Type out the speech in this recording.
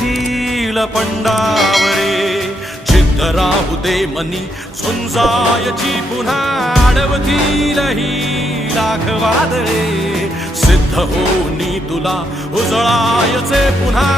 hill पंडावरे जिद्द राहू दे मनी झुंजायची पुन्हा अडवतील ही लाख वादळे सिद्ध होनी तुला उजळायचे पुन्हा